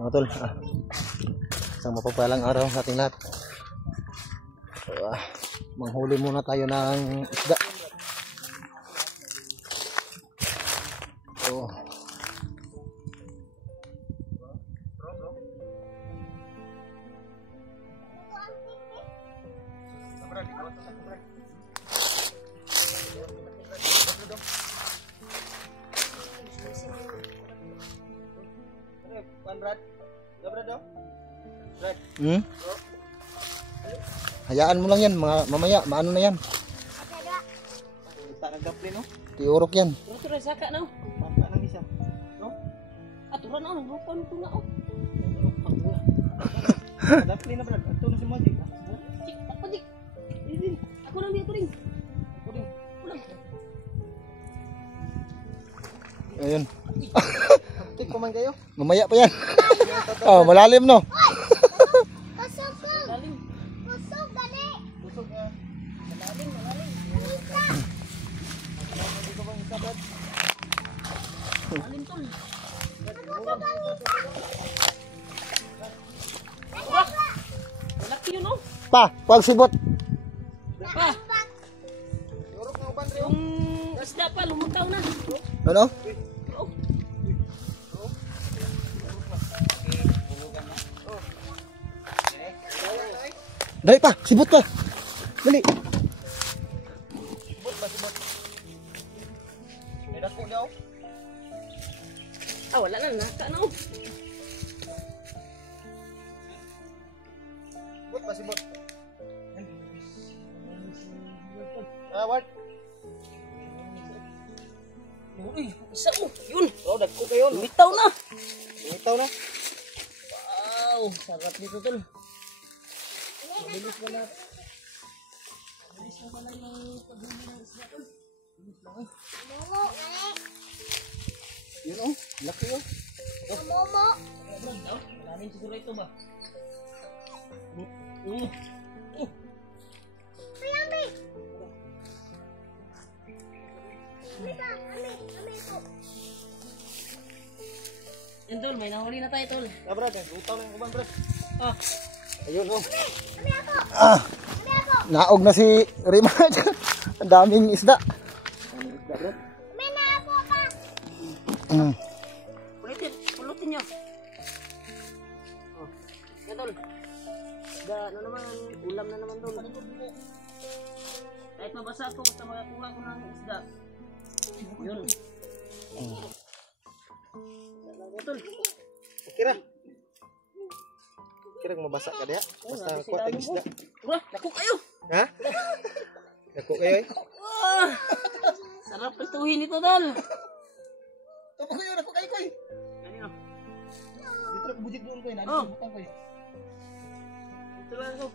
Mga tol, isang mapagpalang araw sa ating lahat. So, manghuli muna tayo ng isda. So, hayaan mo lang yan, mamaya, maano na yan. Tiurok yan. Tuloy saka na. Anong isa? No? Aturan na, naglupan ko na. Dapli na brad, ito na si Magic. Ako di. Ako lang dito rin. Ayun. Tik ko man kayo. Mamaya pa yan. Oh, malalim no. Malalim. Busog nga. Malalim. Dito bang isa brad? Malalim tol. Malaki yun oh. Pa, wag sibot. Pa. Yung isda pa, lumutaw na. Ano? Dali pa, sibot pa. Dali. Sibot. May dako daw. Wala na, naka na oh. Sibot pa, sibot. What? Uy, isa oh. Yun. Oh, dagko kayo. Lumitaw na. Lumitaw na. Wow, sarap dito tol. Mabilis na lang. Mabilis na pala yung paghuli ng isda tol. Mabilis lang eh. Yun oh, laki oh. Momo. Malalim siguro ito ba? Yan tol, may nahuli na tayo tol. Brad, utaw na yung kuban brad. Ayun oh. Naog na si Rima. Ang daming isda. Pulutin nyo. Yan tol. Ano naman, ulam na naman tol. Kahit mabasa ako, basta makakuha ko ng isda. Yun. Tol. Kira. Kira mabasa ka diha. Basta kuha tag isda. Wah, dako kayo. Ha? Dako kayo eh. Wah. Sarap prituhin ito tol. Dako kayo koy. Ganito. Dito ra bujik doon koy, Oh. butang koy. Ito lang ko.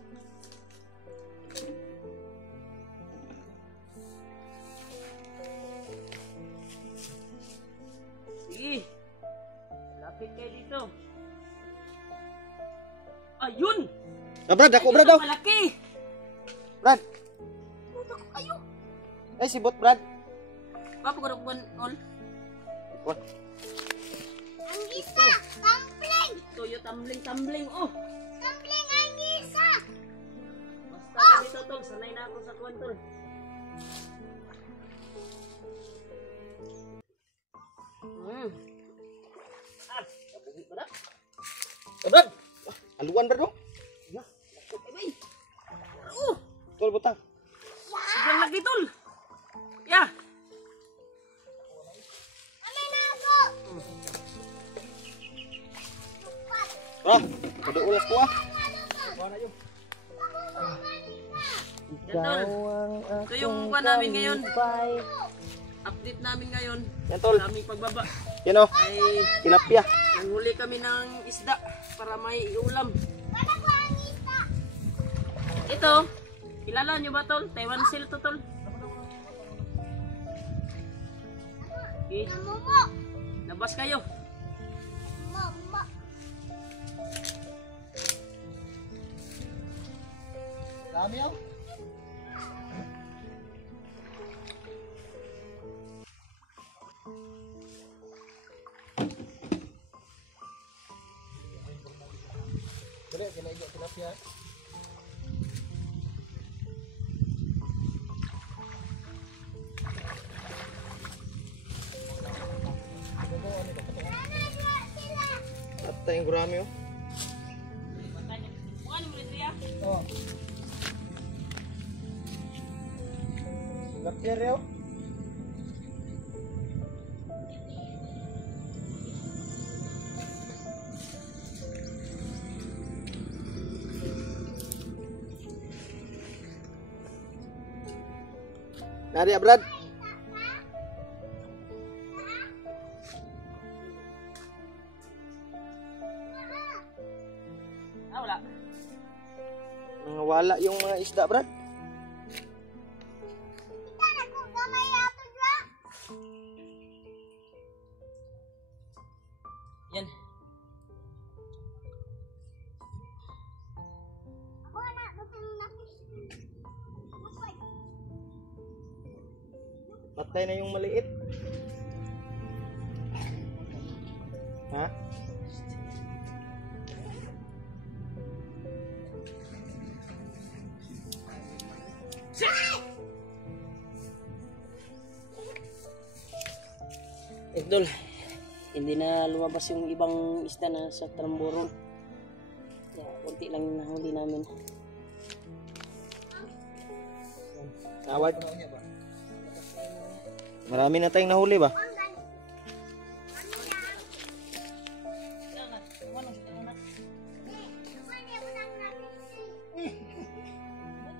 Sige. Lapit kayo dito. Ayun! Brad, dako brad daw. Malaki! Brad. Dako kayo. Ay sibot brad. Papagarap ko all. What? Ang isa, tumbling. Toyo tumbling. Oh! Tumbling ang isa. Basta dito tol. Sanay na ako sa kuwan tol. Kabuhi pa na. Brad. Aluan brad oh. Ay, oh! Tol butang. Sobrang laki tol. Yeah. Amin na ako. Bro, kada ulas ko ah. Yan tol. Ito yung kuwan namin ngayon. Update namin ngayon. Yan tol. Sa aming pagbaba. Yan oh. Ay, Tilapia. nanghuli kami ng isda para may iulam. Wala ko ang isa. Ito, kilala nyo ba tol? Taiwan seal to tol. Okay, Momo. labas kayo. Momo. Dami oh. Dali, kinaigo tilapia. At tayong gurami oh. Oh. Tilapia rin oh. Nari ya, Brad. Wala. Wala yung mga isda, Brad. Yan. Patay na yung maliit. Ha? Idol, hindi na lumabas yung ibang isda na sa Tamboron. Kaya kunti lang yung nahuli namin. Awad. Marami na tayong nahuli ba?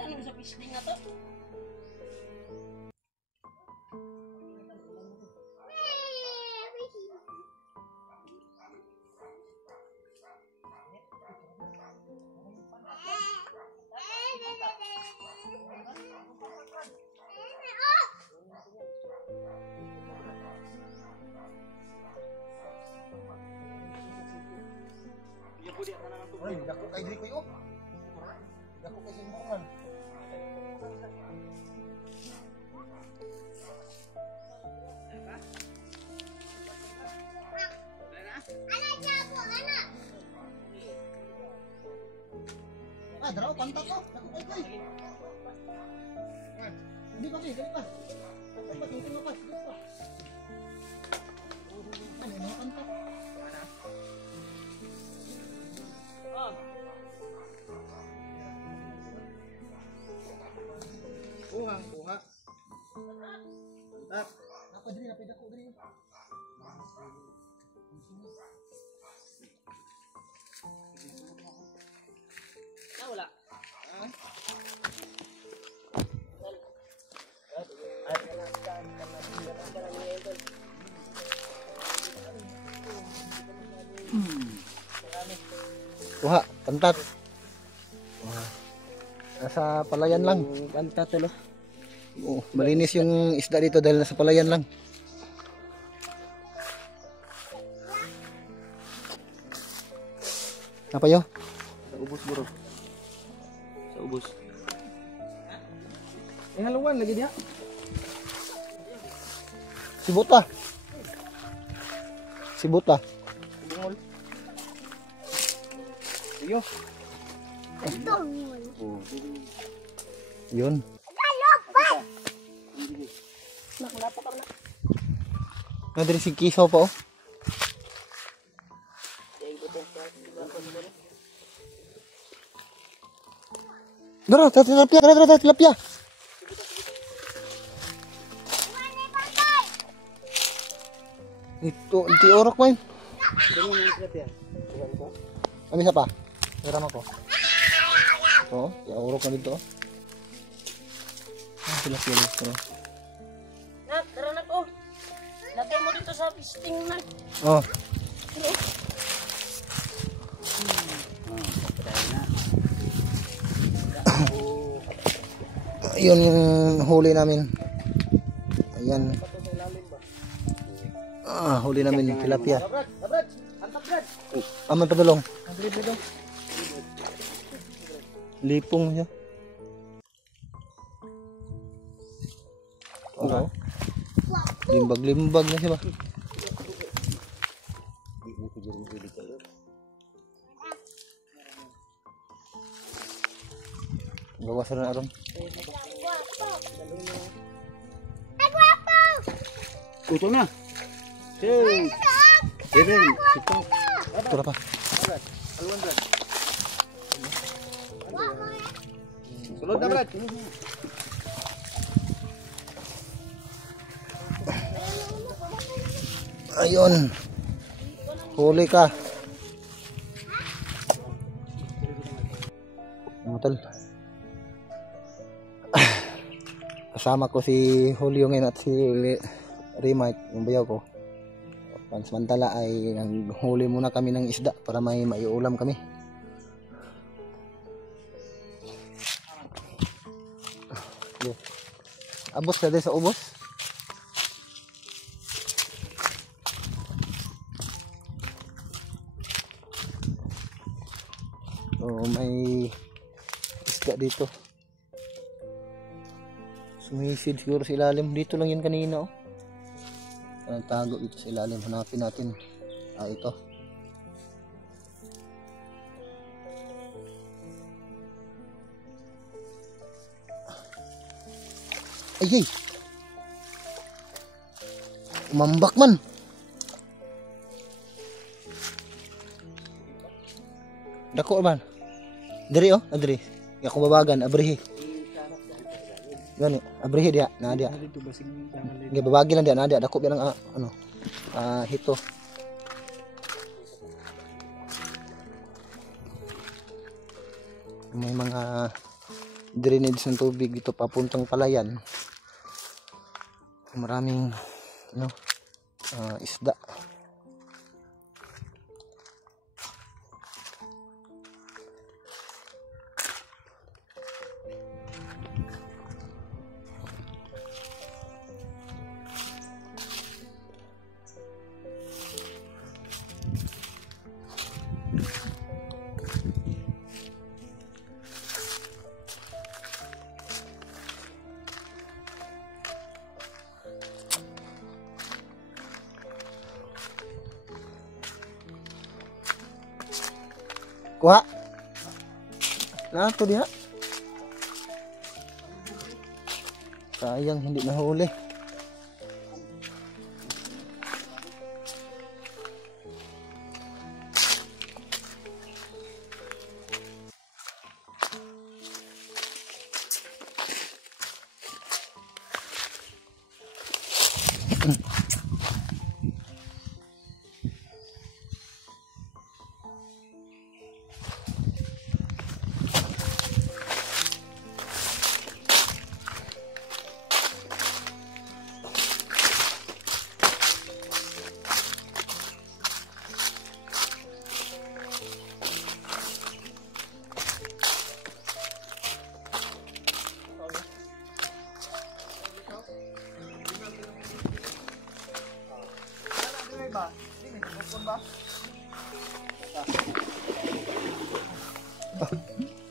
Tanong sa fishing nga to. Ay, dako kay diri ko yo. Dako kay simbukan. Ah, daraw pantat ko. Dako kay kay. Hindi pa kay, dali pa. Dapat tingin pa, sige pa. Ano mga pantat? Kuha, kuha. Pantat. Ako diri, napid ako diri. Wala. Kuha, pantat. Nasa palayan lang. Pantat tulo. Oh, malinis yung isda dito dahil nasa palayan lang. Apa yo? Sa ubos bro. Sa ubos. Haluan lagi dia. Sibuta. Sibuta. Bungol. Iyo. Yun. Nakulapa ka na. Nadiri si Kiso pa oh. Dara, tilapia, dara, tilapia. Ito, di orok man. Ano isa pa? Meron ako. Oh, ya orok na dito. Ah, tilapia dito. Nak, tara na ko. Lagay mo dito sa fishing na. Oh. Yun yung huli namin. Ayan. Ah, huli namin yung tilapia. Aman padulong. Lipong siya. Oo. Limbag-limbag na siya ba? Gawas na aron. Uto na. Hey. Kevin, kita. Ito na pa. Sulod na, Brad. Ayun. Huli ka. Tol. Kasama ko si Julio ngayon at si Remite, yung bayaw ko. Pansamantala ay huli muna kami ng isda para may maiulam kami. Abos na din sa ubos. Oh, may isda dito. Sumisid siguro sa ilalim. Dito lang yan kanina, oh. Tago dito sa ilalim. Hanapin natin. Ah, ito. Ay, ay. Umambak man. Dako man. Diri, oh. Adri. Ako babagan. Abrihi. Gani. Abrihi dia. Na dia. Nga babagi lang dia. Na dia. Dako bilang ano. Hito. May mga drainage ng tubig dito papuntang palayan. Maraming ano, isda. Kuha. Na to diha. Sayang hindi nahuli.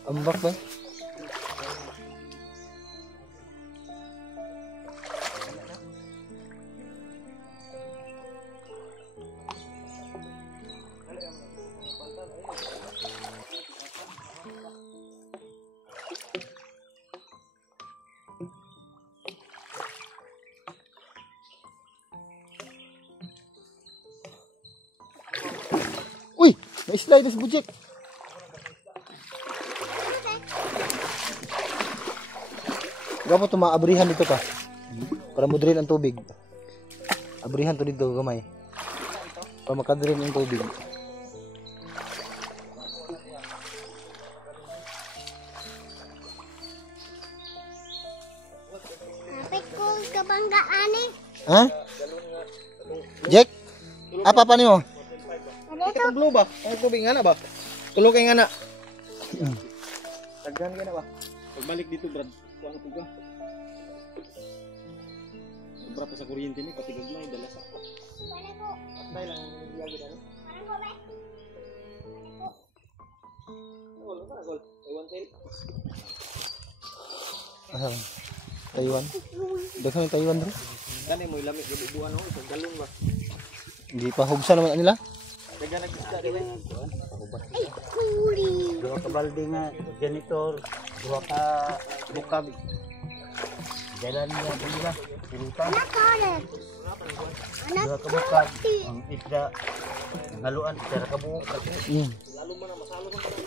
Ambak ba? Uy! Na-slide sa bujek. Gamo to maabrihan dito ka. Para mo drain ang tubig. Abrihan to dito gamay. Para makadrain ang tubig. Kapit ko kabanggaan eh. Ha? Jack? Apa pa niyo? Ano Ito blue ba? Ang tubig nga na ba? Tulo kay nga na. Tagdan ka na ba? Pagbalik dito, Brad. Kuha ko ka. Sobra pa sa kuryente ni, pati gagmay, dala sa. Ano po? Patay lang ang nagbiyago na. Ano po ba? Nagol, ano nagol? Ewan tail. Taiwan. Daghan yung Taiwan bro. Gani mo ilamig gibubuan ho, sa galon ba? Hindi pa hugsa naman nila. Daga nagista di ba? Ay, huli. Dua ka balde nga janitor. Dua ka bukag. Jalan niya dula. Pirutan. Anak ko ulit. Anak Dua ka ko bukag. ulit. Ang isda. Haluan. Cara kabuok. Hmm. Lalo mo na masalo man